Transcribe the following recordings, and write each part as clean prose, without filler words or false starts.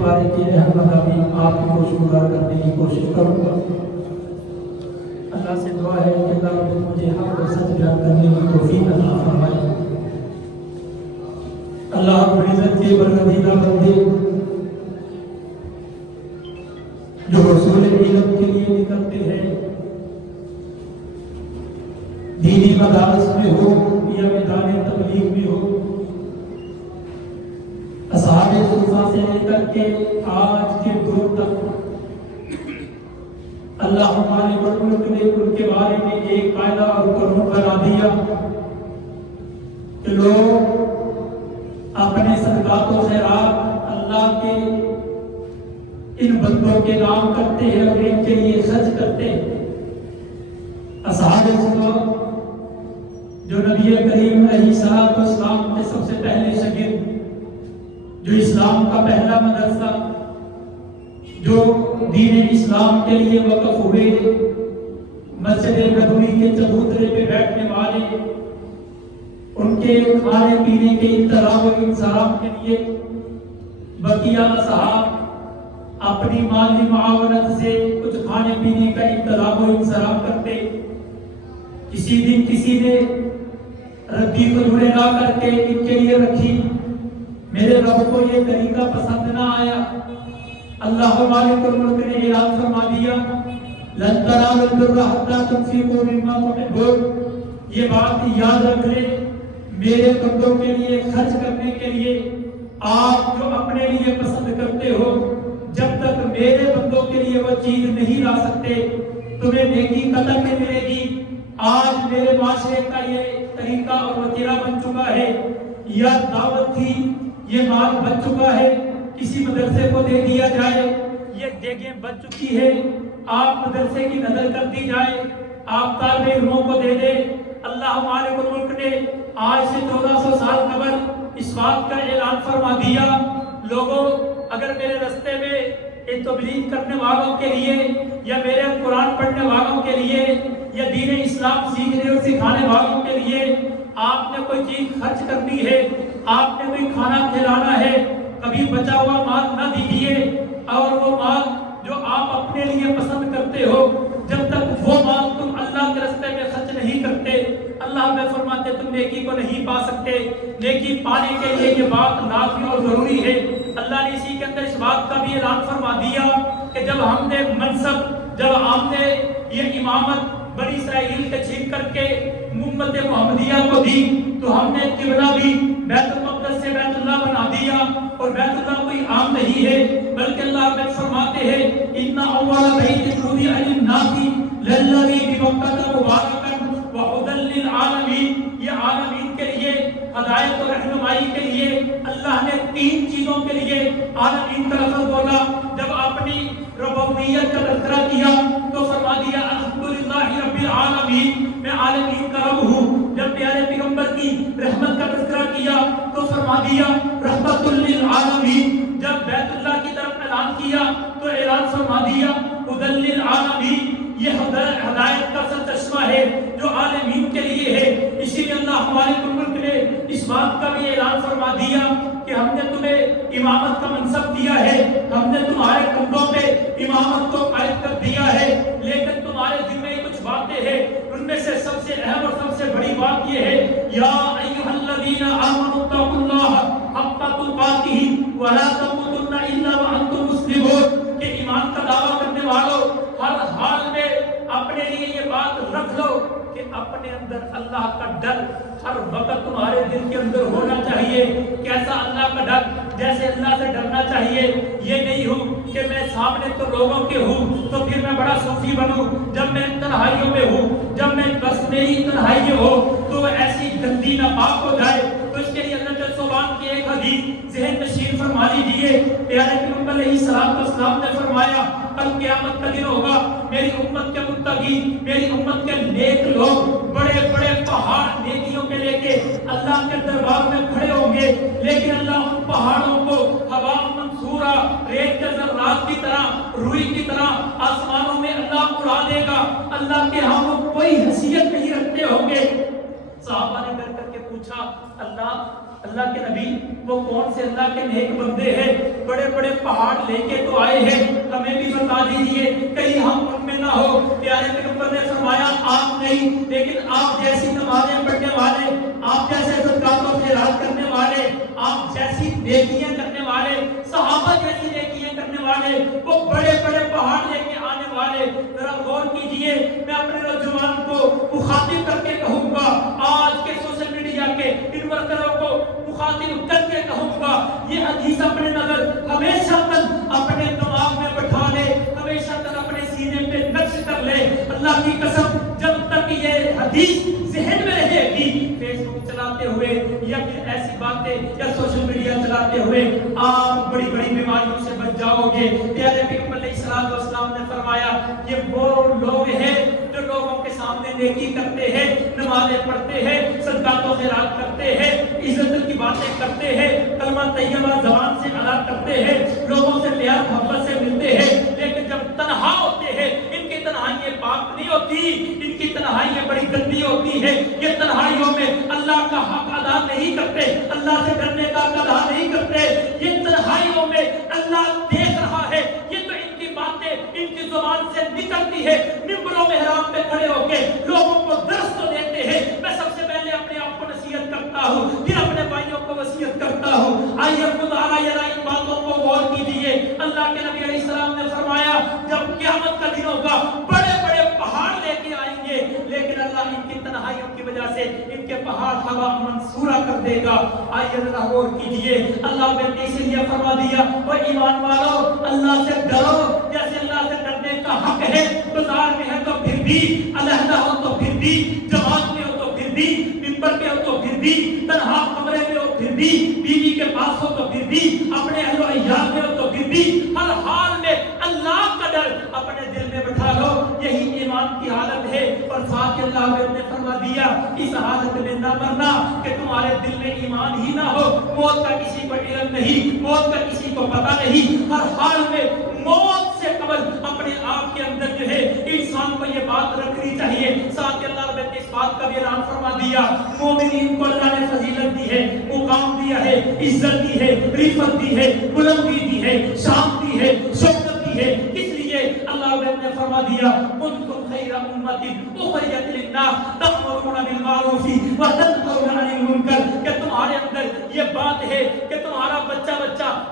پارے کی رحمت میں آپ کو شکر کرنے کی کوشش کروں گا۔ اللہ سے دعا ہے کہ اللہ مجھے حق و سچ بیان کرنے کی توفیق عطا فرمائے۔ اللہ رب العزت کے برگزیدہ بندے جو حصول علم کے لیے نکلتے ہیں، دینی مدارس میں ہو یا میدان تبلیغ میں ہو، اصحاب صفا سے لے کر کے آج کے دور تک اللہ ہمارے ملک نے ان کے بارے میں ایک قاعدہ اور قانون بنا دیا کہ لوگ اپنے صدقات و خیرات اللہ کے ان بندوں کے نام کرتے ہیں اور ان کے لیے خرچ کرتے ہیں۔ اصحاب صفا جو نبی کریم علیہ السلام کے سب سے پہلے شاگرد، جو اسلام کا پہلا مدرسہ، جو دین اسلام کے لیے وقف ہوئے، مسجد نبوی کے چبوترے پہ بیٹھنے والے، ان کے کھانے پینے کے انتظام و انصراف کے لیے بقیہ اصحاب اپنی مالی معاونت سے کچھ کھانے پینے کا انتظام و انصراف کرتے۔ کسی دن کسی نے ربی کھجوریں لا کر کے ان کے لیے رکھی، میرے رب کو یہ طریقہ پسند نہ آیا، اللہ مالک الملک نے اعلان فرما دیا لن تنالوا البر حتى تنفقوا مما تحبون۔ یہ بات یاد رکھ لیں، میرے بندوں کے لیے خرچ کرنے کے لیے آپ جو اپنے لیے پسند کرتے ہو، جب تک میرے بندوں کے لیے وہ چیز نہیں لا سکتے تمہیں نیکی قطع نہیں ملے گی۔ آج میرے معاشرے کا یہ طریقہ اور وتیرہ بن چکا ہے، یہ دعوت تھی، یہ مال بن چکا ہے، کسی مدرسے کو دے دیا جائے، یہ دیگیں بن چکی ہے، آپ مدرسے کی نظر کر دی جائے، آپ طالب علموں کو دے دیں۔ اللہ مالک الملک نے آج سے 1400 سال قبل اس بات کا اعلان فرما دیا، لوگوں اگر میرے رستے میں تبلیغ کرنے والوں کے لیے یا میرے قرآن پڑھنے والوں کے لیے یا دین اسلام سیکھنے اور سکھانے والوں کے لیے آپ نے کوئی چیز خرچ کرنی ہے، آپ نے کوئی کھانا کھلانا ہے، کبھی بچا ہوا مال نہ دیجیے، اور وہ مال جو آپ اپنے لیے پسند کرتے ہو، جب تک وہ مال تم اللہ کے راستے میں خرچ نہیں کرتے، اللہ میں فرماتے تم نیکی کو نہیں پا سکتے۔ نیکی پانے کے لیے یہ بات لازمی اور ضروری ہے۔ اللہ نے اسی کے اندر اس بات کا بھی اعلان فرما دیا کہ جب ہم نے منصب، جب ہم نے یہ امامت بنی اسرائیل کے چھین کر کے امت محمدیہ کو دی، تو ہم نے قبلہ بھی بیت المقدس سے بیت اللہ بنا دیا، اور بیت اللہ کوئی عام نہیں ہے، بلکہ اللہ میں فرماتے ہیں ان اول بیت وضع للناس للذی ببکۃ مبارکا وہدی للعالمین۔ یہ عالمین کے لیے ہدایت اور رہنمائی کے لیے اللہ نے 3 چیزوں کے لیے عالمین کا لفظ بولا۔ جب اپنی ربوبیت کا تذکرہ کیا تو فرما دیا الحمدللہ رب العالمین، میں عالمین کا رب ہوں۔ جب پیارے پیغمبر کی رحمت کا تذکرہ کیا تو فرما دیا رحمت للعالمین۔ جب بیت اللہ کی طرف اعلان کیا تو اعلان فرما دیا ہدی للعالمین، یہ ہدایت کا سرچشمہ ہے جو عالمین کے لیے ہے۔ اسی لیے اللہ ہمارے ملک نے اس بات کا بھی اعلان فرما دیا کہ ہم نے تمہیں امامت کا منصب دیا ہے، ہم نے تمہارے کندھوں پہ امامت کو قائم کر دیا ہے، لیکن تمہارے دل میں کچھ باتیں ہیں، ان میں سے سب سے اہم اور سب سے بڑی بات یہ ہے یا ایھا الذین آمنوا اتقوا اللہ حق تقاتہ ولا تموتن الا وانتم مسلمون، کہ ایمان کا دعویٰ کرنے والوں ہر حال میں اپنے لیے یہ بات رکھ لو کہ اپنے اندر اللہ کا ڈر ہر وقت تمہارے دل کے اندر ہونا چاہیے۔ کیسا اللہ کا ڈر؟ جیسے اللہ سے ڈرنا چاہیے، یہ نہیں ہوں کہ میں سامنے تو لوگوں کے ہوں تو پھر میں بڑا صوفی بنوں، جب میں تنہائیوں میں ہوں، جب میں بس میری تنہائی ہو تو ایسی گندی ناپاک ہو جائے۔ تو اس کے لیے حضرت صوبان کی ایک حدیث ذہن نشین فرما لیجیے، پیارے پیغمبر علیہ السلام نے فرمایا کل قیامت کا دن ہوگا، میری امت کے متقی، میری امت کے نیک لوگ بڑے بڑے پہاڑ نیکیوں کے لے کے اللہ کے دربار میں کھڑے ہوں گے، لیکن اللہ ان پہاڑوں کو ہوا منصورہ ریت کے ذرات کی طرح، روئی کی طرح آسمانوں میں اللہ اڑا دے گا، اللہ کے ہاں وہ کوئی حیثیت نہیں رکھتے ہوں گے۔ صحابہ نے ڈر کر کے پوچھا اللہ اللہ کے نبی وہ کون سے اللہ کے نیک بندے ہیں، بڑے بڑے پہاڑ لے کے تو آئے ہیں، ہمیں بھی بتا دیجئے کہیں ہم ان میں نہ ہو۔ پیارے پیغمبر نے فرمایا آپ نہیں، لیکن آپ جیسی نمازیں پڑھنے والے، آپ جیسے صدقات و خیرات کرنے والے، آپ جیسی نیکیاں کرنے والے، صحابہ جیسی نیکیاں کرنے والے، وہ بڑے بڑے پہاڑ لے کے آنے والے۔ ذرا غور کیجئے، میں اپنے نوجوان کو مخاطب کر کے کہوں گا، آج کے سوشل میڈیا کے ان ورکروں کو مخاطب کر کے کہوں گا، یہ حدیث اپنے نظر ہمیشہ تک اپنے دماغ میں بٹھا لے، ہمیشہ تک اپنے سینے پہ نقش کر لے۔ اللہ کی قسم جب تک یہ حدیث ذہن میں رہے گی، فیس بک چلاتے ہوئے یا پھر ایسی باتیں یا سوشل میڈیا چلاتے ہوئے آپ بڑی بڑی بیماریوں سے بچ جاؤ گے۔ پیارے پیغمبر علیہ الصلوۃ والسلام نے فرمایا یہ وہ لوگ ہیں جو لوگوں کے سامنے نیکی کرتے ہیں، نمازیں پڑھتے ہیں، صدقات و خیرات کرتے ہیں، عزت کی باتیں کرتے ہیں، کلمہ طیبہ زبان سے ادا کرتے ہیں، لوگوں سے پیار محبت سے ملتے ہیں، لیکن جب تنہا ہوتے ہیں ان کی تنہائیاں پاک نہیں ہوتی، ان کی تنہائیاں بڑی گندی ہوتی ہے۔ یہ تنہائیوں میں اللہ کا حق ادا نہیں کرتے، اللہ سے ڈرنے کا حق ادا نہیں کرتے، یہ تنہائیوں میں اللہ دیکھ رہا ہے، یہ تو ان کی باتیں ان کی زبان سے نکلتی ہے، ممبروں میں محراب پہ کھڑے ہو کے لوگوں کو درس تو دیتے ہیں۔ میں سب سے پہلے اپنے آپ کو نصیحت کرتا ہوں، پھر اپنے بھائیوں کو وصیت کرتا ہوں، آئیے خدا ان باتوں کو غور کیجیے۔ اللہ کے نبی علیہ السلام نے فرمایا جب قیامت کا دن ہوگا بڑے بڑے پہاڑ لے کے آئیں گے، لیکن اللہ ان کی تنہائیوں کی وجہ سے ان کے پہاڑ ہوا منصورہ کر دے گا۔ آئیے ذرا غور کیجیے، اللہ نے اس لیے فرما دیا وہ ایمان والو اللہ سے ڈرو جیسے اللہ سے ڈرنے کا حق ہے۔ بازار میں ہے تو پھر بھی، علیحدہ ہو تو پھر بھی، جماعت میں ہو تو پھر بھی، ممبر پہ ہو تو پھر بھی، تنہا کمرے میں ہو پھر بھی، بیوی کے پاس ہو تو پھر بھی، اپنے اہل و عیال میں ہو تو پھر بھی، ہر حال میں اللہ کا ڈر اپنے دل میں بٹھا لو، یہی ایمان کی حالت ہے۔ اور ساتھ اللہ نے فرما دیا اس حالت میں نہ مرنا کہ تمہارے دل میں ایمان ہی نہ ہو، موت کا کسی کو علم نہیں، موت کا کسی کو پتہ نہیں، ہر حال میں موت سے قبل اپنے آپ کے اندر جو ہے انسان کو یہ بات رکھنی چاہیے۔ ساتھ اللہ نے اس بات کا بھی اعلان فرما دیا مومنین کو اللہ نے فضیلت دی ہے، مقام دیا ہے، عزت دی ہے، رفعت دی ہے، بلندی دی ہے، شان دی ہے، شوکت دی ہے۔ کس لیے اللہ نے فرما دیا کنتم خیر امت اخرجت للناس تأمرون بالمعروف وتنهون عن المنکر، کہ تمہارے اندر یہ بات ہے کہ تمہارا بچہ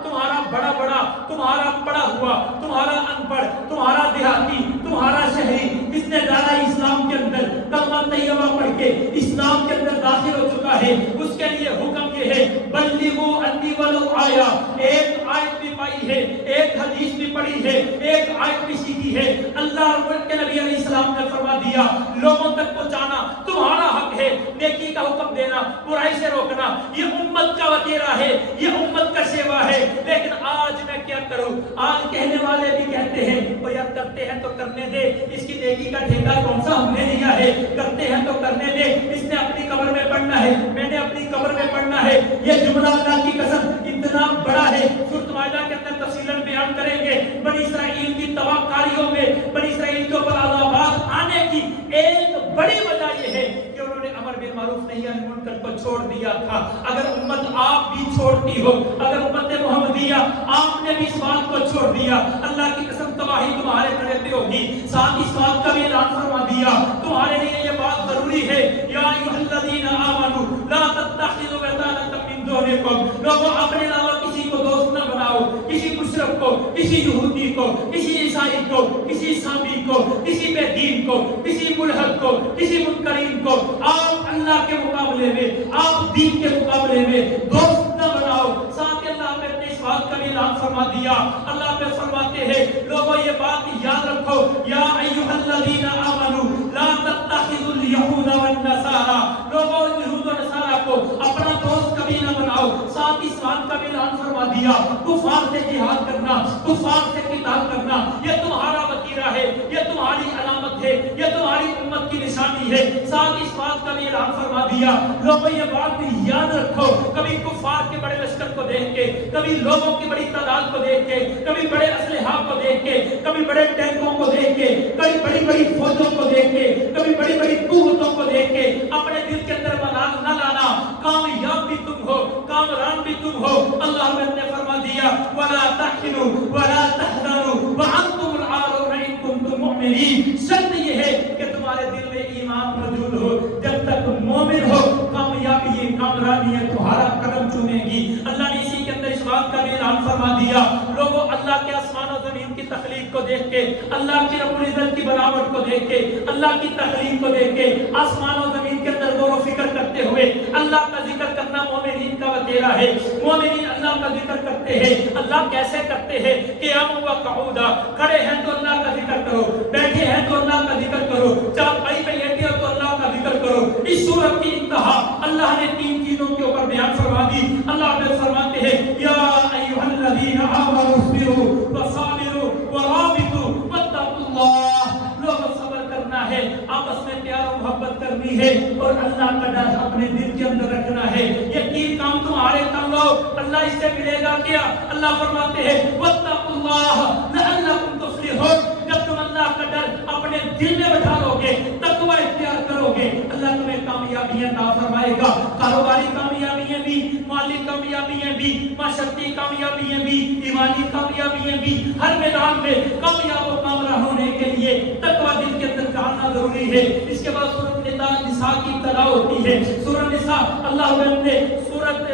تمہارا بڑا تمہارا پڑھا ہوا، تمہارا ان پڑھ، تمہارا دیہاتی، تمہارا شہری جس نے ڈالا اسلام کے اندر کلمہ طیبہ پڑھ کے اسلام کے اندر داخل ہو چکا ہے، اس کے لیے حکم یہ ہے بلغوا انی ولو آیا، ایک آیت بھی پائی ہے، ایک حدیث بھی پڑھی ہے، ایک آیت بھی سیکھی ہے، اللہ کے نبی علیہ السلام نے فرما دیا لوگوں تک پہنچانا تمہارا حق ہے، نیکی کا حکم دینا، برائی سے روکنا یہ امت کا وتیرہ ہے، یہ امت کا سیوا ہے۔ لیکن آج میں کیا کروں، آج کہنے والے بھی کہتے ہیں وہ یار کرتے ہیں تو کرنے دے، اس کی نیکی کا ٹھیکہ کون سا ہم نے لیا ہے، کرتے ہیں تو کرنے دے، اس نے اپنی قبر میں پڑھنا ہے، میں نے اپنی قبر میں پڑھنا ہے۔ یہ جملہ اللہ کی قسم اتنا بڑا ہے، سورۃ مائدہ کے اندر تفصیلاً بیان کریں گے۔ بنی اسرائیل کی تباہ کاریوں میں بنی اسرائیل کے اوپر عذابات آنے کی ایک بڑی وجہ یہ ہے کہ انہوں نے امر بالمعروف نہی عن المنکر کو چھوڑ دیا تھا۔ اگر امت آپ بھی چھوڑتی ہو، اگر امت محمدیہ آپ نے بھی اس بات کو چھوڑ دیا، اللہ کی قسم تباہی تمہارے کھڑے پہ ہوگی۔ ساتھ اس بات کا بھی اعلان فرما دیا تمہارے لیے یہ بات ضروری ہے یا ایھا الذین آمنوا لا تتخذوا بطانۃ من دونکم، لوگوں اپنے علاوہ کسی کو دوست نہ بناؤ، کسی مشرک کو، کسی یہودی کو، کسی عیسائی کو، کسی سامی کو، کسی بے دین کو، کسی ملحد کو، کسی منکرین کو آپ اللہ کے مقابلے میں، آپ دین کے مقابلے میں دوست نہ بناؤ۔ ساتھ اللہ نے اپنے اس بات کا بھی اعلان فرما دیا، اللہ پہ فرماتے ہیں لوگوں یہ بات یاد رکھو یا ایھا الذین آمنوا لا تتخذوا اليہود والنصارى، لوگوں یہود و نصارہ کو اپنا دوست کبھی نہ بناؤ۔ ساتھ اس بات کا بھی اعلان فرما دیا کفار سے جہاد کرنا، کفار سے قتال کرنا یہ تمہارا وتیرہ ہے، یہ تمہاری علامت ہے، یہ تمہاری امت کی نشانی ہے۔ ساتھ اس بات کا بھی اعلان فرما دیا لوگوں یہ بات یاد رکھو کبھی کفار کے بڑے لشکر کو دیکھ کے, کبھی لوگوں کی بڑی تعداد کو دیکھ کے, کبھی بڑے اسلحہ کو دیکھ کے, کبھی بڑے ٹینکوں کو دیکھ کے, کبھی بڑی بڑی فوجوں کو دیکھ کے, کبھی بڑی بڑی قوتوں کو دیکھ کے اپنے دل کے اندر ملال نہ لانا. کامیاب بھی تم ہو, کامران بھی تم ہو. اللہ نے فرما دیا وَلَا تَحْزِنُوا وَلَا تَحْزَنُوا وَأَنْتُمُ الْأَعْلَوْنَ إِن كُنتُم مُؤْمِنِينَ. شرط یہ ہے کہ تمہارے دل میں ایمان موجود ہو. جب تک مومن ہو, کامیابی ہے, کامرانی ہے, تمہارا قدم چومے گی. اللہ نے اسی کے اندر اس بات کا بھی اعلان فرما دیا. لوگوں, اللہ کے آسمان و زمین کی تخلیق کو دیکھ کے, اللہ کی رب العزت کی بناوٹ کو دیکھ کے, اللہ کی تخلیق کو دیکھ کے, آسمان و زمین کے اندر غور و فکر کرتے ہوئے اللہ کا ذکر کرنا مومنین کا وتیرہ ہے. مومنین اللہ کا ذکر کرتے ہیں. اللہ کیسے کرتے ہیں؟ قیام و قعودا, کھڑے ہیں تو اللہ کا ذکر کرو, بیٹھے ہیں تو اللہ کا ذکر کرو, چارپائی پہ لیٹے ہو تو اللہ کا ذکر کرو. اس سورت کی انتہا اللہ نے 3 چیزوں کے اوپر بیان فرما دی. اللہ نے فرماتے ہیں یا ایھا الذین آمنوا اصبروا وصابروا ورابطوا واتقوا اللہ. لوگ صبر کرنا ہے, آپس میں پیار و محبت کرنی ہے, اور اللہ کا ڈر اپنے دل کے اندر رکھنا ہے. یہ 3 کام تمہارے کر لو, اللہ اس سے ملے گا کیا؟ اللہ فرماتے ہیں واتقوا اللہ لعلکم تفلحون. جب تم اللہ کا ڈر اپنے دل میں بٹھا لو گے, تقوی اختیار کرو گے, اللہ تمہیں کامیابیاں عطا فرمائے گا. کاروباری کامیابیاں بھی, مالی کامیابیاں بھی, معاشرتی کامیابیاں بھی, ایمانی کامیابیاں بھی, ہر میدان میں کامیاب و کامران ہونے کے لیے تقوی دل کے اندر ڈالنا ضروری ہے. اس کے بعد سورۃ نساء کی ابتدا ہوتی ہے. سورۃ نساء, اللہ نے سورۃ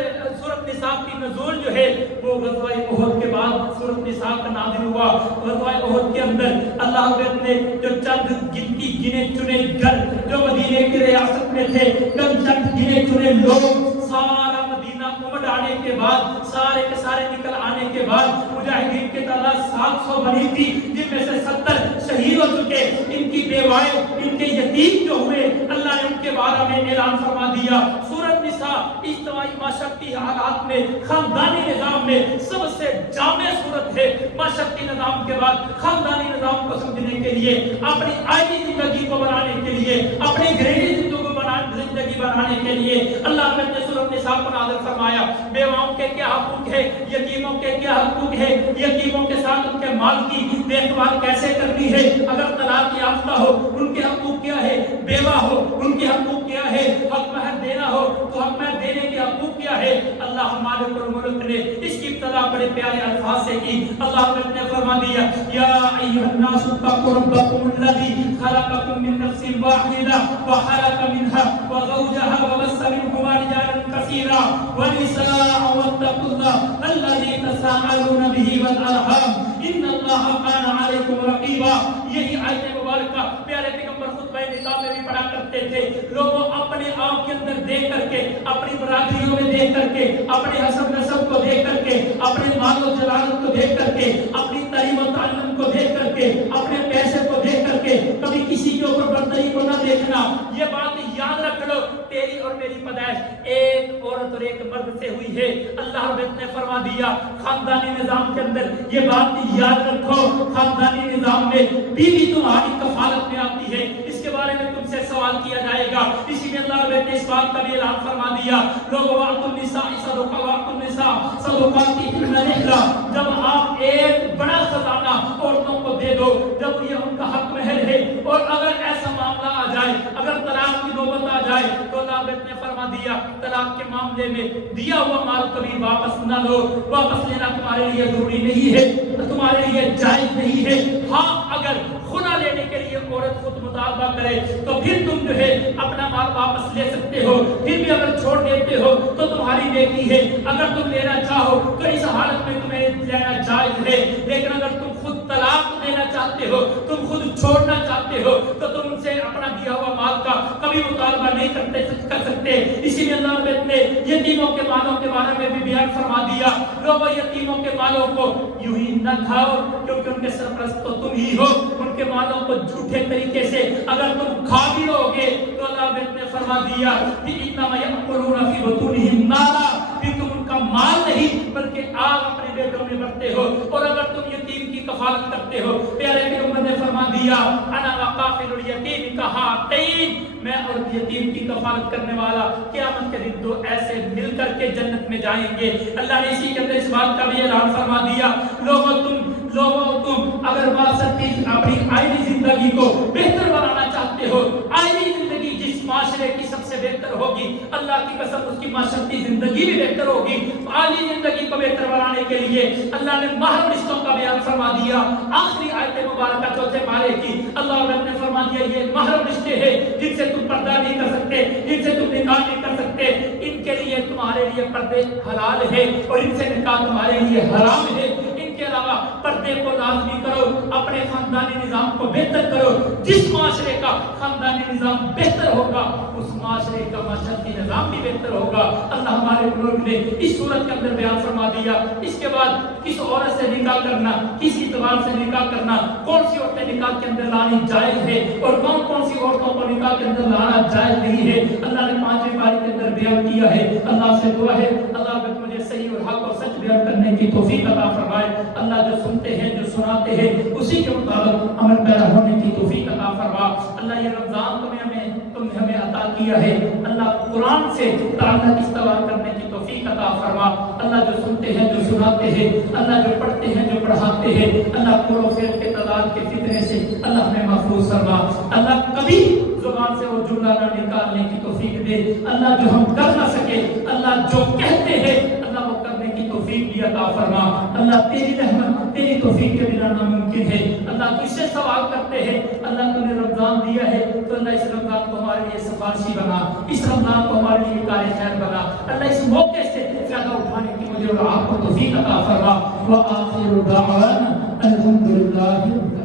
نساء کی نزول جو ہے وہ غزوہ احد کے بعد سورۃ نساء کا نازل ہوا. غزوہ احد کے اندر اللہ نے جو چند گنے چنے گھر جو مدینے کی ریاست میں تھے, چند گنے چنے لوگ, سارا مدینہ امڑ آنے کے بعد, سارے کے سارے نکل آنے کے بعد, مجاہدین کی تعداد 700 بنی تھی, جن میں سے 70 شہید ہو چکے. ان کی بیوائیں, ان کے یتیم جو ہوئے, اللہ نے ان کے بارے میں اعلان فرما دیا. سورۃ نساء اجتماعی معاشرتی حالات میں, خاندانی نظام میں سب سے جامع صورت ہے. معاشرتی نظام کے بعد خاندانی نظام کو سمجھنے کے لیے, اپنی آئینی زندگی کو بنانے کے لیے, اپنی گھریلو زندگی بنانے کے لیے اللہ نے سورۃ نساء کو نازل فرمایا. بیواؤں کے کیا حقوق ہے, یتیموں کے کیا حقوق ہے, یتیموں کے ساتھ ان کے مال کی دیکھ بھال کیسے کرنی ہے, اگر طلاق یافتہ ہو ان کے حقوق کیا ہے, بیوہ ہو ان کے حقوق کیا ہے, حق مہر دینا ہو تو حق مہر دینے کے حقوق کیا ہے. اللہ مالک الملک نے اس کی ابتدا بڑے پیارے الفاظ سے کی. اللہ نے فرما دیا یا ایھا الناس اتقوا ربکم الذی خلقکم من نفس واحدہ وخلق منها وزوجها وبث منهما رجالا كثيرا ونساء واتقوا الله الذي تساءلون به والارحام ان الله كان عليكم رقيبا. یہی آیت مبارکہ پیارے پیغمبر خطبہ نکاح میں بھی پڑھا کرتے تھے. لوگوں اپنے آپ کے اندر دیکھ کر کے, اپنی برادریوں میں دیکھ کر کے, اپنے حسب نسب کو دیکھ کر کے, اپنے مال و جلالت کو دیکھ کر کے, اپنی تعلیم و تعلم کو دیکھ کر کے, اپنے پیسے کو دیکھ کر کے کبھی کسی کے اوپر برتری کو نہ دیکھنا. یہ بات یاد رکھ لو, تیری اور میری پیدائش ایک عورت اور ایک مرد سے ہوئی ہے. اللہ رب نے فرما دیا خاندانی نظام کے اندر یہ بات یاد رکھو, خاندانی نظام میں بیوی تمہاری کفالت میں آتی ہے. اس کے بارے میں تم سے سوال کیا جائے گا. اسی لیے اللہ رب نے اس بات کا بھی اعلان فرما دیا لوگوں وَأْتُوا النِّسَاءَ صَدُقَاتِهِنَّ نِحْلًا. جب آپ ایک بڑا خزانہ عورتوں کو دے دو, جب یہ ان کا حق مہر ہے, اور اگر ایسا معاملہ آ جائے, اگر طلاق کی نوبت آ جائے تو اللہ نے فرما دیا طلاق کے معاملے میں دیا ہوا مال کبھی واپس نہ لو. واپس لینا تمہارے لیے ضروری نہیں ہے, تمہارے لیے جائز نہیں ہے. ہاں اگر خلا لینے کے لیے عورت خود مطالبہ کرے تو پھر تم جو ہے اپنا مال واپس لے سکتے ہو. پھر بھی اگر چھوڑ دیتے ہو تو تمہاری نیکی ہے. اگر تم لینا چاہو تو اس حالت میں تمہیں لینا جائز ہے. لیکن اگر تم خود طلاق دینا چاہتے ہو, تم خود چھوڑنا چاہتے ہو, تو تم ان سے اپنا دیا ہوا مال کا کبھی مطالبہ نہیں کر سکتے. اسی لیے اللہ نے یتیموں کے مالوں کے بارے میں بھی بیان فرما دیا لوگوں یتیموں کے مالوں کو یوں ہی نہ کھاؤ, کیونکہ ان کے سرپرست تو تم ہی ہو. ان کے مالوں کو جھوٹے طریقے سے اگر تم کھا بھی لو گے تو اللہ نے فرما دیا کہ انما یأکلون فی بطونہم نارا, پھر تم ان کا مال نہیں بلکہ آگ اپنے پیٹوں میں بھرتے ہو. اور اگر تم یتیم کی کفالت کرتے ہو, پیارے پیغمبر پیغمبر نے فرما دیا انا وقافل الیتیم کہاتین، میں اور یتیم کی کفالت کرنے والا قیامت کے دن دو ایسے مل کر کے جنت میں جائیں گے۔ اللہ نے اسی کے اندر اس بات کا بھی اعلان فرما دیا لوگوں تم اگر معاشرتی اپنی آئینی زندگی کو بہتر بنانا چاہتے ہو، آئینی زندگی جس معاشرے کی سب سے بہتر ہوگی، اللہ کی قسم اس کی معاشرتی زندگی بھی بہتر ہوگی۔ عالی زندگی کو بہتر بنانے کے لیے اللہ نے محرم رشتوں کا بیان فرما دیا۔ آخری آیت مبارکہ چوتھے پارے کی اللہ نے فرما دیا یہ محرم رشتے ہیں جن سے تم پردہ نہیں کر سکتے، جن سے تم نکاح نہیں کر سکتے، ان کے لیے تمہارے لیے پردے حلال ہے اور ان سے نکاح تمہارے لیے حرام ہے۔ ان کے علاوہ پردے کو لازمی کرو، اپنے خاندانی نظام کو بہتر کرو۔ جس معاشرے کا خاندانی نظام بہتر ہوگا اس معاشرے کا معاشرتی نظام بھی بہتر ہوگا۔ اللہ ہمارے بزرگ نے اس صورت کے اندر بیان فرما دیا۔ اس کے بعد کس عورت سے نکاح کرنا، کس اعتبار سے نکاح کرنا، کون سی عورتیں نکاح کے اندر لانی جائز ہے اور کون سی عورتوں کو نکاح کے اندر لانا جائز نہیں ہے، اللہ نے 5ویں پارے کے اندر بیان کیا ہے۔ اللہ سے دعا ہے اللہ مجھے صحیح اور حق اور سچ بیان کرنے کی توفیق عطا فرمائے۔ اللہ جو سنتے ہیں جو سناتے ہیں اسی کے مطابق عمل پیرا ہونے کی توفیق عطا فرما۔ اللہ یہ رمضان تم نے ہمیں عطا کیا ہے، اللہ قرآن سے تعلق استوار کرنے کی توفیق عطا فرما۔ اللہ جو سنتے ہیں جو سناتے ہیں، اللہ جو پڑھتے ہیں جو پڑھاتے ہیں، اللہ قول و فعل کے تعداد کے فتنے سے اللہ ہمیں محفوظ فرما۔ اللہ کبھی زبان سے وہ جملہ نہ نکالنے کی توفیق دے۔ اللہ جو ہم کر نہ سکے، اللہ جو کہتے ہیں اللہ وہ کرنے کی توفیق بھی عطا فرما۔ اللہ تیری رحمت تیری توفیق کے بنا ناممکن ہے۔ اللہ تجھ سے سوال کرتے ہیں، اللہ تو نے رمضان دیا ہے تو اللہ اس رمضان کو ہمارے لیے سفارشی بنا، اس رمضان کو ہمارے لیے کار خیر بنا۔ اللہ اس موقع سے فائدہ اٹھانے کی مجھے اور آپ کو توفیق عطا فرما۔ وآخر دعوانا الحمدللہ۔